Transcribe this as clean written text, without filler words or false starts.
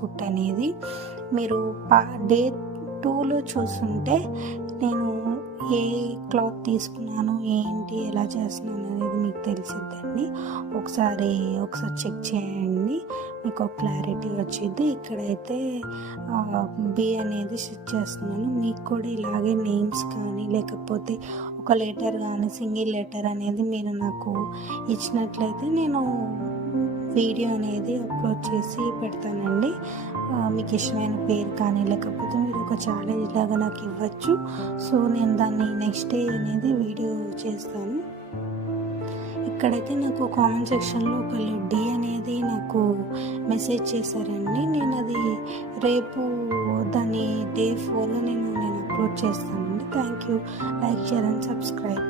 కుట్ అనేది మీరు డే 2లో చూస్తుంటే నేను ఏ క్లాత్ తీసుకున్నాను, ఏంటి, ఎలా చేస్తున్నాను అనేది మీకు తెలిసిద్దండి. ఒకసారి చెక్ చేయండి, మీకు ఒక క్లారిటీ వచ్చింది. ఇక్కడైతే బి అనేది స్టిచ్ చేస్తున్నాను. మీకు కూడా ఇలాగే నేమ్స్ కానీ లేకపోతే ఒక లెటర్ కానీ సింగిల్ లెటర్ అనేది మీరు నాకు ఇచ్చినట్లయితే నేను వీడియో అనేది అప్లోడ్ చేసి పెడతానండి. మీకు ఇష్టమైన పేరు కానీ లేకపోతే మీరు ఒక ఛాలెంజ్ లాగా నాకు ఇవ్వచ్చు. సో నేను దాన్ని నెక్స్ట్ డే అనేది వీడియో చేస్తాను. ఇక్కడైతే నాకు కామెంట్ సెక్షన్లో ఒకళ్ళు డి అనేది నాకు మెసేజ్ చేశారండి. నేను అది రేపు దాన్ని డే 4లో నేను అప్లోడ్ చేస్తానండి. Thank you. Like, share and subscribe.